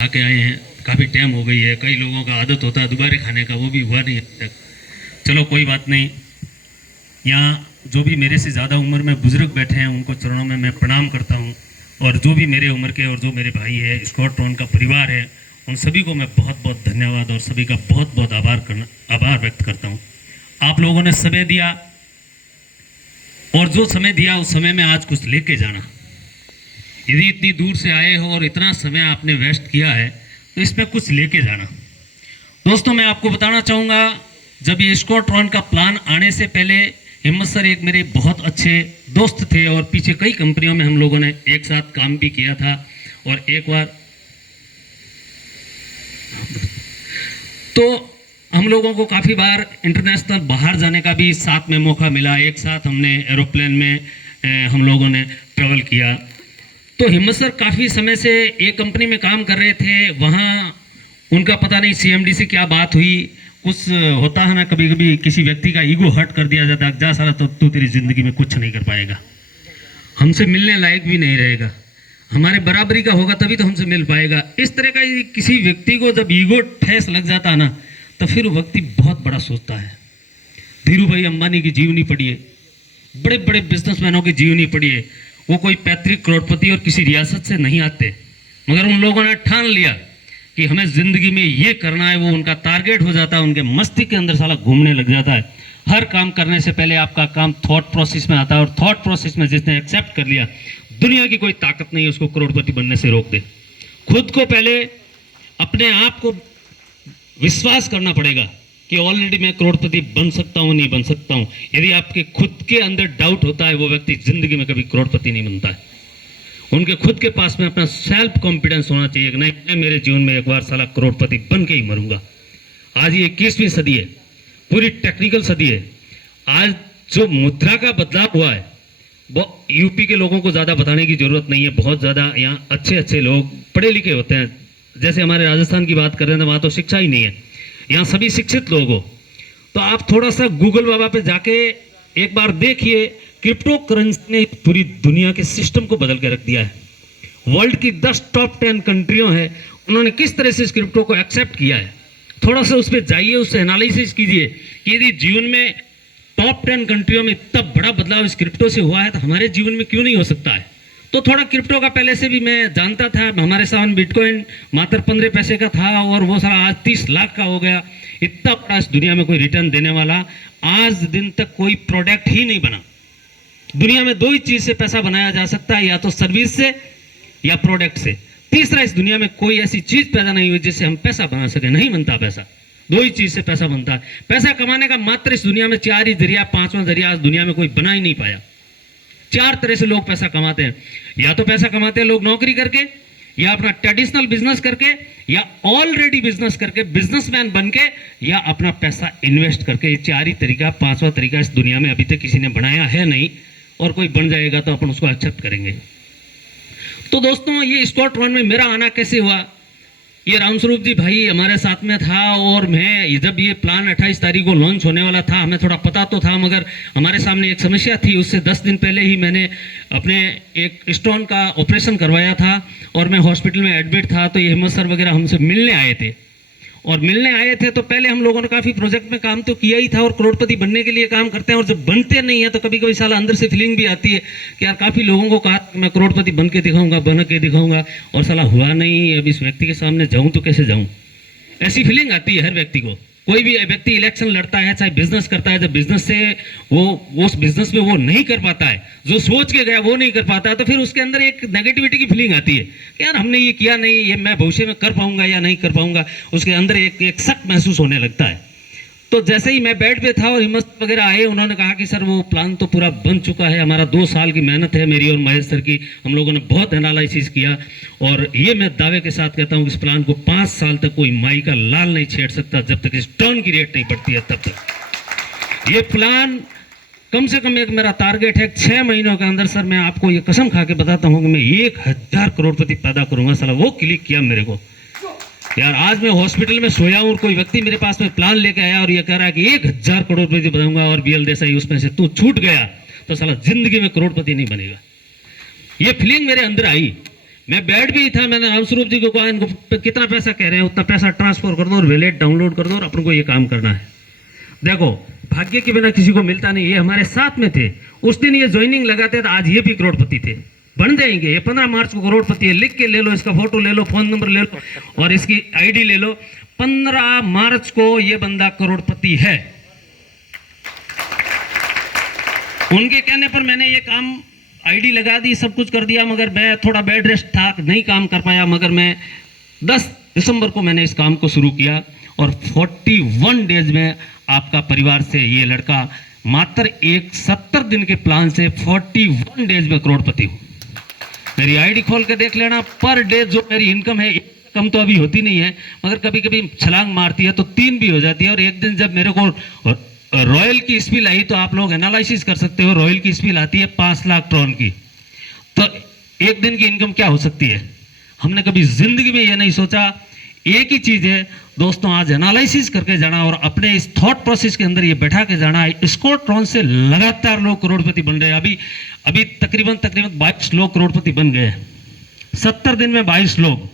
आके आए हैं, काफ़ी टाइम हो गई है। कई लोगों का आदत होता है दोबारा खाने का, वो भी हुआ नहीं अब तक। चलो कोई बात नहीं। यहाँ जो भी मेरे से ज़्यादा उम्र में बुजुर्ग बैठे हैं उनको चरणों में मैं प्रणाम करता हूँ, और जो भी मेरे उम्र के और जो मेरे भाई है, स्कॉट टोन का परिवार है, उन सभी को मैं बहुत बहुत धन्यवाद और सभी का बहुत बहुत आभार व्यक्त करता हूँ। आप लोगों ने समय दिया, और जो समय दिया उस समय में आज कुछ लेके जाना। यदि इतनी दूर से आए हो और इतना समय आपने वेस्ट किया है तो इसमें कुछ लेके जाना। दोस्तों, मैं आपको बताना चाहूँगा, जब ये स्कॉट रॉन का प्लान आने से पहले हिम्मत सर एक मेरे बहुत अच्छे दोस्त थे, और पीछे कई कंपनियों में हम लोगों ने एक साथ काम भी किया था। और एक बार तो हम लोगों को काफ़ी बार इंटरनेशनल बाहर जाने का भी साथ में मौका मिला। एक साथ हमने एरोप्लेन में हम लोगों ने ट्रेवल किया। तो हिम्मत सर काफ़ी समय से एक कंपनी में काम कर रहे थे। वहाँ उनका पता नहीं सीएमडी से क्या बात हुई, कुछ होता है ना, कभी कभी किसी व्यक्ति का ईगो हर्ट कर दिया जाता है, जा सारा तो तू तेरी ज़िंदगी में कुछ नहीं कर पाएगा, हमसे मिलने लायक भी नहीं रहेगा, हमारे बराबरी का होगा तभी तो हमसे मिल पाएगा। इस तरह का किसी व्यक्ति को जब ईगो ठेस लग जाता है ना, तो फिर वो व्यक्ति बहुत बड़ा सोचता है। धीरू भाई अंबानी की जीवनी पढ़िए, बड़े बड़े बिजनेसमैनों की जीवनी पढ़िए। वो कोई पैतृक करोड़पति और किसी रियासत से नहीं आते, मगर उन लोगों ने ठान लिया कि हमें ज़िंदगी में ये करना है। वो उनका टारगेट हो जाता है, उनके मस्तिष्क के अंदर साला घूमने लग जाता है। हर काम करने से पहले आपका काम थॉट प्रोसेस में आता है, और थॉट प्रोसेस में जिसने एक्सेप्ट कर लिया, दुनिया की कोई ताकत नहीं है उसको करोड़पति बनने से रोक दे। खुद को पहले अपने आप को विश्वास करना पड़ेगा कि ऑलरेडी मैं करोड़पति बन सकता हूँ, नहीं बन सकता हूँ। यदि आपके खुद के अंदर डाउट होता है, वो व्यक्ति जिंदगी में कभी करोड़पति नहीं बनता है। उनके खुद के पास में अपना सेल्फ कॉन्फिडेंस होना चाहिए कि नहीं, मैं मेरे जीवन में एक बार साला करोड़पति बन के ही मरूंगा। आज ये 21वीं सदी है, पूरी टेक्निकल सदी है। आज जो मुद्रा का बदलाव हुआ है वो यूपी के लोगों को ज़्यादा बताने की जरूरत नहीं है। बहुत ज़्यादा यहाँ अच्छे अच्छे लोग पढ़े लिखे होते हैं। जैसे हमारे राजस्थान की बात कर रहे हैं, वहाँ तो शिक्षा ही नहीं है, यहाँ सभी शिक्षित लोग हो। तो आप थोड़ा सा गूगल बाबा पे जाके एक बार देखिए, क्रिप्टो करेंसी ने पूरी दुनिया के सिस्टम को बदल के रख दिया है। वर्ल्ड की 10 टॉप 10 कंट्रियों है, उन्होंने किस तरह से इस क्रिप्टो को एक्सेप्ट किया है। थोड़ा सा उस पर जाइए, उससे एनालिसिस कीजिए कि यदि जीवन में टॉप 10 कंट्रियों में इतना बड़ा बदलाव इस क्रिप्टो से हुआ है, तो हमारे जीवन में क्यों नहीं हो सकता है। तो थोड़ा क्रिप्टो का पहले से भी मैं जानता था। हमारे सामने बिटकॉइन मात्र 15 पैसे का था, और वो सारा आज 30 लाख का हो गया। इतना बड़ा इस दुनिया में कोई रिटर्न देने वाला आज दिन तक कोई प्रोडक्ट ही नहीं बना। दुनिया में 2 ही चीज से पैसा बनाया जा सकता है, या तो सर्विस से या प्रोडक्ट से। तीसरा इस दुनिया में कोई ऐसी चीज पैदा नहीं हुई जिससे हम पैसा बना सके, नहीं बनता पैसा। 2 ही चीज से पैसा बनता है। पैसा कमाने का मात्र इस दुनिया में 4 ही जरिया, 5वां जरिया आज दुनिया में कोई बना ही नहीं पाया। 4 तरह से लोग पैसा कमाते हैं। या तो पैसा कमाते हैं लोग नौकरी करके, या अपना ट्रेडिशनल बिजनेस करके, या ऑलरेडी बिजनेस करके बिजनेसमैन बन के, या अपना पैसा इन्वेस्ट करके। ये 4 ही तरीका, 5वां तरीका इस दुनिया में अभी तक किसी ने बनाया है नहीं, और कोई बन जाएगा तो अपन उसको एक्सेप्ट करेंगे। तो दोस्तों, ये स्कॉट रॉन में मेरा आना कैसे हुआ, ये रामस्वरूप जी भाई हमारे साथ में था। और मैं जब ये प्लान 28 तारीख को लॉन्च होने वाला था, हमें थोड़ा पता तो था, मगर हमारे सामने एक समस्या थी। उससे 10 दिन पहले ही मैंने अपने एक स्टोन का ऑपरेशन करवाया था, और मैं हॉस्पिटल में एडमिट था। तो ये हिम्मत सर वगैरह हमसे मिलने आए थे, और मिलने आए थे तो पहले हम लोगों ने काफ़ी प्रोजेक्ट में काम तो किया ही था, और करोड़पति बनने के लिए काम करते हैं। और जब बनते नहीं है तो कभी कभी साला अंदर से फीलिंग भी आती है कि यार, काफ़ी लोगों को कहा मैं करोड़पति बन के दिखाऊंगा, और साला हुआ नहीं। अब इस व्यक्ति के सामने जाऊं तो कैसे जाऊं, ऐसी फीलिंग आती है हर व्यक्ति को। कोई भी व्यक्ति इलेक्शन लड़ता है, चाहे बिजनेस करता है, जब बिजनेस से वो उस बिजनेस में वो नहीं कर पाता है, जो सोच के गया वो नहीं कर पाता है, तो फिर उसके अंदर एक नेगेटिविटी की फीलिंग आती है कि यार हमने ये किया नहीं, ये मैं भविष्य में कर पाऊंगा या नहीं कर पाऊंगा। उसके अंदर एक शक महसूस होने लगता है। तो जैसे ही मैं बेड पे था और हिम्मत वगैरह आए, उन्होंने कहा कि सर वो प्लान तो पूरा बन चुका है, हमारा 2 साल की मेहनत है, मेरी और महेश सर की। हम लोगों ने बहुत एनालिसिस किया, और ये मैं दावे के साथ कहता हूँ कि इस प्लान को 5 साल तक कोई माई का लाल नहीं छेड़ सकता, जब तक इस टर्न की रेट नहीं बढ़ती है तब तक। ये प्लान कम से कम एक मेरा टारगेट है 6 महीनों के अंदर। सर मैं आपको ये कसम खा के बताता हूँ कि मैं 1000 करोड़पति पैदा करूंगा। साला वो क्लिक किया मेरे को यार। आज मैं हॉस्पिटल में सोया हूँ और कोई व्यक्ति मेरे पास में प्लान लेके आया और ये कह रहा है कि 1000 करोड़पति बनाऊंगा, और बीएल देसाई उसमें से तू छूट गया तो साला जिंदगी में करोड़पति नहीं बनेगा। ये फीलिंग मेरे अंदर आई। मैं बैठ भी था, मैंने रामस्वरूप जी को कहा इनको कितना पैसा कह रहे हैं उतना पैसा ट्रांसफर कर दो और वैलेट डाउनलोड कर दो और अपन को ये काम करना है। देखो भाग्य के बिना किसी को मिलता नहीं, ये हमारे साथ में थे उस दिन, ये ज्वाइनिंग लगाते थे, आज ये भी करोड़पति थे, बन जाएंगे। ये 15 मार्च को करोड़पति है, लिख के ले लो, इसका फोटो ले लो, फोन नंबर ले लो और इसकी आईडी ले लो। 15 मार्च को ये बंदा करोड़पति है। उनके कहने पर मैंने ये काम आईडी लगा दी, सब कुछ कर दिया, मगर मैं थोड़ा बेड रेस्ट था, नहीं काम कर पाया। मगर मैं 10 दिसंबर को मैंने इस काम को शुरू किया और 41 डेज में आपका परिवार से ये लड़का मात्र एक 70 दिन के प्लान से 41 डेज में करोड़पति हूँ। मेरी आईडी खोल के देख लेना, पर डे जो मेरी इनकम है, कम तो अभी होती नहीं है, मगर कभी कभी छलांग मारती है तो 3 भी हो जाती है। और एक दिन जब मेरे को रॉयल की स्पील आई तो आप लोग एनालिसिस कर सकते हो, रॉयल की स्पील आती है 5 लाख ट्रॉन की, तो एक दिन की इनकम क्या हो सकती है। हमने कभी जिंदगी में ये नहीं सोचा। एक ही चीज है दोस्तों, आज एनालिसिस करके जाना और अपने इस थॉट प्रोसेस के अंदर ये बैठा के जाना। स्कोट्रॉन से लगातार लोग करोड़पति बन रहे हैं। अभी तकरीबन 22 लोग करोड़पति बन गए। 70 दिन में 22 लोग,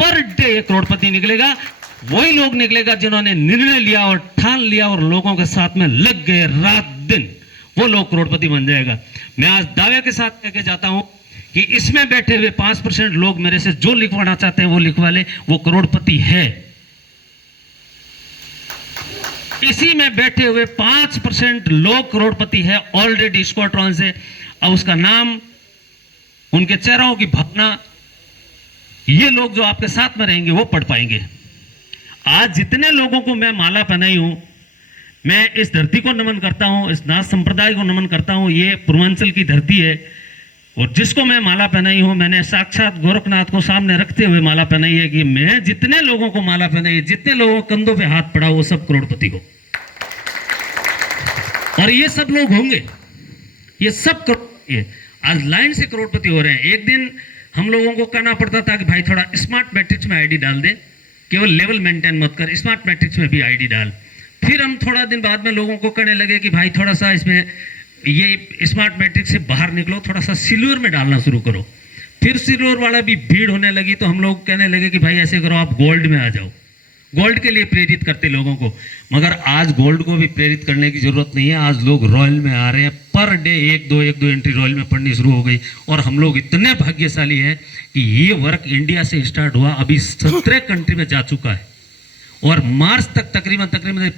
पर डे एक करोड़पति निकलेगा। वही लोग निकलेगा जिन्होंने निर्णय लिया और ठान लिया और लोगों के साथ में लग गए रात दिन, वो लोग करोड़पति बन जाएगा। मैं आज दावे के साथ कहके जाता हूं कि इसमें बैठे हुए 5% लोग मेरे से जो लिखवाना चाहते हैं वो लिखवा ले, वो करोड़पति है। इसी में बैठे हुए 5% लोग करोड़पति है ऑलरेडी स्क्वाड्रॉन से। अब उसका नाम, उनके चेहरों की भावना, ये लोग जो आपके साथ में रहेंगे वो पढ़ पाएंगे। आज जितने लोगों को मैं माला पहनाई हूं, मैं इस धरती को नमन करता हूं, इस नाथ संप्रदाय को नमन करता हूं। ये पूर्वांचल की धरती है और जिसको मैं माला पहनाई हूं, मैंने साक्षात गोरखनाथ को सामने रखते हुए माला पहनाई है कि मैं जितने लोगों को माला पहनाई है, जितने लोगों के कंधों पे हाथ पड़ा, वो सब करोड़पति हो। और ये सब लोग होंगे, ये सब करोड़पति है। आज लाइन से करोड़पति हो रहे हैं। एक दिन हम लोगों को कहना पड़ता था कि भाई थोड़ा स्मार्ट मैट्रिक्स में आईडी डाल दे, केवल लेवल मेंटेन मत कर, स्मार्ट मैट्रिक्स में भी आईडी डाल। फिर हम थोड़ा दिन बाद में लोगों को कहने लगे कि भाई थोड़ा सा इसमें ये स्मार्ट मैट्रिक्स से बाहर निकलो, थोड़ा सा सिल्वर में डालना शुरू करो। फिर सिल्वर वाला भी भीड़ होने लगी तो हम लोग कहने लगे कि भाई ऐसे करो, आप गोल्ड में आ जाओ। गोल्ड के लिए प्रेरित करते लोगों को, मगर आज गोल्ड को भी प्रेरित करने की जरूरत नहीं है। आज लोग रॉयल में आ रहे हैं, पर डे एक दो एंट्री रॉयल में पड़नी शुरू हो गई। और हम लोग इतने भाग्यशाली हैं कि ये वर्क इंडिया से स्टार्ट हुआ, अभी 17 कंट्री में जा चुका है और मार्च तक तकरीबन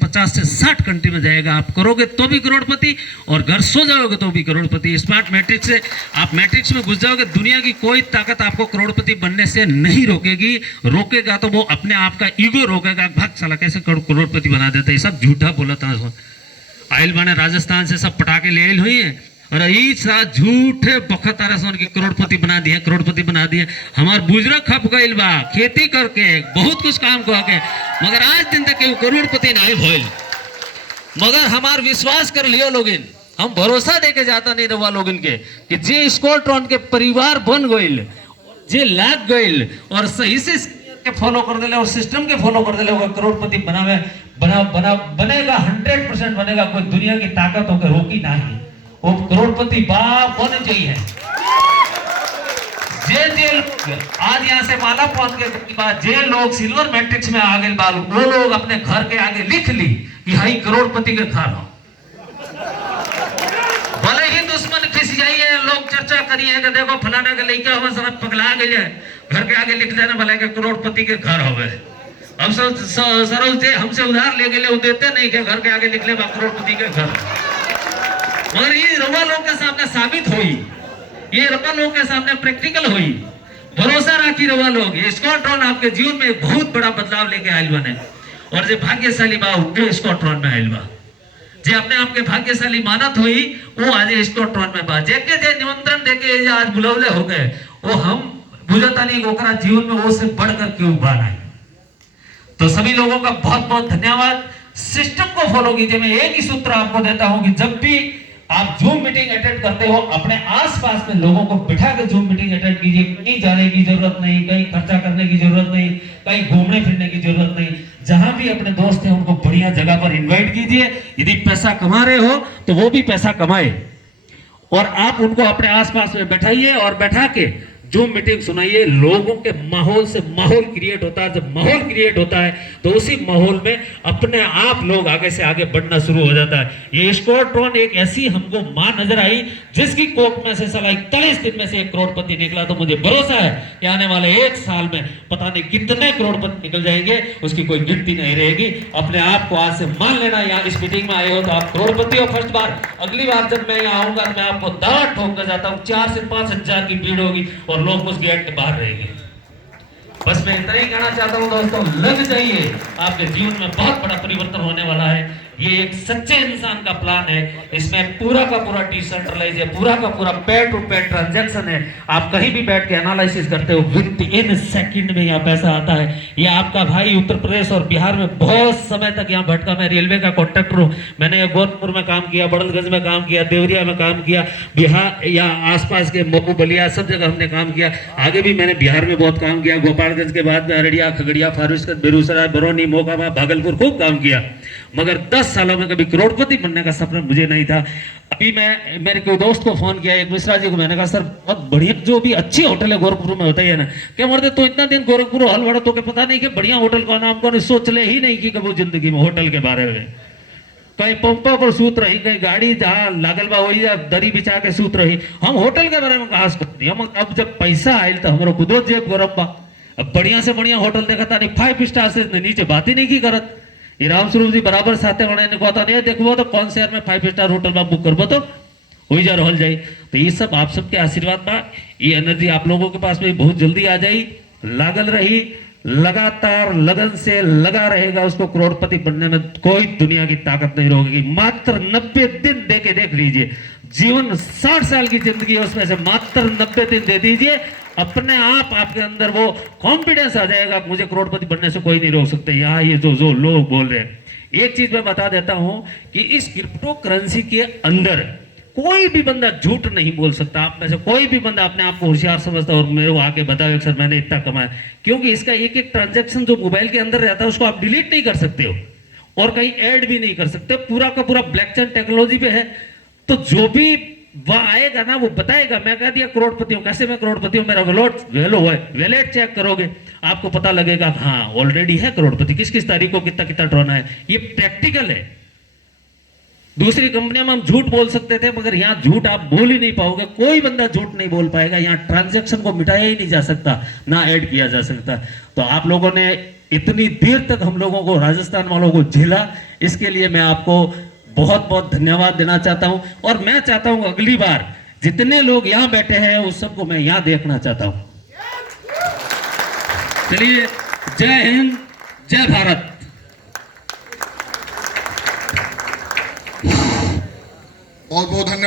50 से 60 कंट्री में जाएगा। आप करोगे तो भी करोड़पति और घर सो जाओगे तो भी करोड़पति। स्मार्ट मैट्रिक्स से आप मैट्रिक्स में घुस जाओगे, दुनिया की कोई ताकत आपको करोड़पति बनने से नहीं रोकेगी। रोकेगा तो वो अपने आप का ईगो रोकेगा, भाग साला कैसे करोड़पति बना देता है। सब झूठा बोला था। आयल बने राजस्थान से सब पटाखे ले आयल हुई है और यही साथ झूठे बखत सोन की करोड़पति बना दिए, करोड़पति बना दिए। हमार बुजुर्ग खप गइल बा खेती करके, बहुत कुछ काम करके, मगर आज दिन तक करोड़पति नहीं भइल। मगर हमार विश्वास कर लियो लोगिन, हम भरोसा देके जाता नहीं रहा लोगिन के कि जे स्क्वाड्रॉन के परिवार बन गइल, जे लाग गइल और सही से के फॉलो कर देले और सिस्टम के फॉलो कर देले, करोड़पति बनेगा, 100% बनेगा। कोई दुनिया की ताकत होकर रोकी नहीं, वो करोड़पति बाप होने चाहिए। जे आज यहाँ से माला पहुंच के बाद जे लोग सिल्वर मैट्रिक्स में आ गए बाल, वो लोग अपने घर के आगे लिख ली कि हाई करोड़पति के घर हो। भले ही दुश्मन खिस जाइए, लोग चर्चा करिए कि देखो फलाना के लड़का हमें सब पगला गई है, घर के आगे लिख देना भले के करोड़पति के घर हो। अब सरल थे, हमसे उधार ले गए, देते नहीं के घर के आगे लिख ले करोड़पति के घर। मगर ये रवा लोग के सामने साबित हुई, ये रवा लोग के सामने प्रैक्टिकल हुई। भरोसा राखी रवा लोग, ये स्क्वाड्रॉन आपके जीवन में बहुत बड़ा बदलाव लेके आयल बने। और जो भाग्यशाली बा वो स्क्वाड्रॉन में आयल बा, जे अपने आप के भाग्यशाली मानत हुई वो आज स्क्वाड्रॉन में बा। जेके जे निमंत्रण देके आज बुलवले हो गए, वो हम बुझता नहीं ओकरा जीवन में वो से बढ़कर क्यों बा नहीं। तो सभी लोगों का बहुत बहुत धन्यवाद। सिस्टम को फॉलो कीजिए। मैं एक ही सूत्र आपको देता हूं कि जब भी आप जूम मीटिंग अटेंड करते हो, अपने आसपास में लोगों को बिठा के जूम मीटिंग अटेंड कीजिए। कहीं जाने की जरूरत नहीं, कहीं खर्चा करने की जरूरत नहीं, कहीं घूमने फिरने की जरूरत नहीं। जहां भी अपने दोस्त हैं उनको बढ़िया जगह पर इनवाइट कीजिए। यदि पैसा कमा रहे हो तो वो भी पैसा कमाए और आप उनको अपने आसपास में बैठाइए और बैठा के जो मीटिंग सुनाइए, लोगों के माहौल से माहौल क्रिएट होता है। जब माहौल क्रिएट होता है तो उसी माहौल में अपने आप लोग आगे से आगे बढ़ना शुरू हो जाता है। ये स्क्वाड्रॉन एक ऐसी हमको मां नजर आई जिसकी कोख में से साला 41 दिन में से एक करोड़पति निकला। तो मुझे भरोसा है कि आने वाले 1 साल में पता नहीं कितने करोड़पति निकल जाएंगे, उसकी कोई गिनती नहीं रहेगी। अपने आप को आज से मान लेना, यहाँ इस मीटिंग में आए हो तो आप करोड़पति हो फर्स्ट बार। अगली बार जब मैं यहाँ आऊंगा तो मैं आपको दावा ठोक कर जाता हूँ 4 से 5 हजार की भीड़ होगी और लोग उस गेट के बाहर रहेंगे। बस मैं इतना ही कहना चाहता हूं दोस्तों, लग जाइए, आपके जीवन में बहुत बड़ा परिवर्तन होने वाला है। ये एक सच्चे इंसान का प्लान है, इसमें पूरा का पूरा डिसेंट्रलाइज है, पूरा का पूरा पेयर टू पेयर ट्रांजैक्शन है। आप कहीं भी बैठ के एनालिसिस करते हो, विद इन सेकंड में यहाँ पैसा आता है। ये आपका भाई उत्तर प्रदेश और बिहार में बहुत समय तक यहाँ भटका। मैं रेलवे का कॉन्ट्रैक्टर हूँ, मैंने गोरखपुर में काम किया, बड़लगंज में काम किया, देवरिया में काम किया, बिहार या आसपास के मऊ बलिया सब जगह हमने काम किया। आगे भी मैंने बिहार में बहुत काम किया, गोपालगंज के बाद अररिया, खगड़िया, फारबिसगंज, बेगूसराय, बरौनी, मोकामा, भागलपुर खूब काम किया। मगर 10 सालों में कभी करोड़पति बनने का सपना मुझे नहीं था। अभी मैं मेरे कोई दोस्त को फोन किया, एक मिश्रा जी को, मैंने कहा सर बहुत बढ़िया जो भी अच्छी होटल है गोरखपुर में होता ही है ना। क्या मरते तो इतना दिन गोरखपुर हल बड़ा तो क्या पता नहीं कि बढ़िया होटल का नाम कौन, सोच ले ही नहीं कि कभी जिंदगी में होटल के बारे में। कहीं पंपा पर सूत रही, कहीं गाड़ी जहाँ लागल बा वही दरी बिछा के सूत रही। हम होटल के बारे में कहा सकते हम। अब जब पैसा आयल तो हमारा खुदो जेब गरम बा। अब बढ़िया से बढ़िया होटल देखा था नहीं, 5 स्टार से नीचे बात ही नहीं की करत। राम स्वरूप जी बराबर साथे होने ने कहता नहीं देखो तो कौन शहर में 5 स्टार होटल में बुक करबो तो हो जा रहल जाई। तो ये सब आप सबके आशीर्वाद बा, ये एनर्जी आप लोगों के पास में बहुत जल्दी आ जाई। लागल रही, लगातार लगन से लगा रहेगा, उसको करोड़पति बनने में कोई दुनिया की ताकत नहीं रोकेगी। मात्र 90 दिन दे के देख लीजिए, जीवन 60 साल की जिंदगी है, उसमें से मात्र 90 दिन दे दीजिए, अपने आप आपके अंदर वो कॉन्फिडेंस आ जाएगा। मुझे करोड़पति बनने से कोई नहीं रोक सकते। यहाँ ये जो लोग बोल रहे हैं, एक चीज मैं बता देता हूं कि इस क्रिप्टो करेंसी के अंदर कोई भी बंदा झूठ नहीं बोल सकता। आप में से कोई भी बंदा अपने आप को होशियार समझता और मेरे को आके बताओ सर मैंने इतना कमाया, क्योंकि इसका एक एक ट्रांजैक्शन जो मोबाइल के अंदर रहता है उसको आप डिलीट नहीं कर सकते हो और कहीं ऐड भी नहीं कर सकते। पूरा का पूरा ब्लॉकचेन टेक्नोलॉजी पे है। तो जो भी वह आएगा ना वो बताएगा मैं कह दिया करोड़पति हूं। कैसे मैं करोड़पति हूं? मेरा वैलेट चेक करोगे आपको पता लगेगा हाँ ऑलरेडी है करोड़पति। किस किस तारीख को कितना कितना ड्रॉना है, ये प्रैक्टिकल है। दूसरी कंपनियों में हम झूठ बोल सकते थे, मगर यहाँ झूठ आप बोल ही नहीं पाओगे। कोई बंदा झूठ नहीं बोल पाएगा। यहाँ ट्रांजैक्शन को मिटाया ही नहीं जा सकता, ना ऐड किया जा सकता। तो आप लोगों ने इतनी देर तक हम लोगों को, राजस्थान वालों को झेला, इसके लिए मैं आपको बहुत बहुत धन्यवाद देना चाहता हूं। और मैं चाहता हूं अगली बार जितने लोग यहां बैठे हैं उस सबको मैं यहां देखना चाहता हूं। चलिए, जय हिंद, जय भारत। बहुत बहुत धन्यवाद।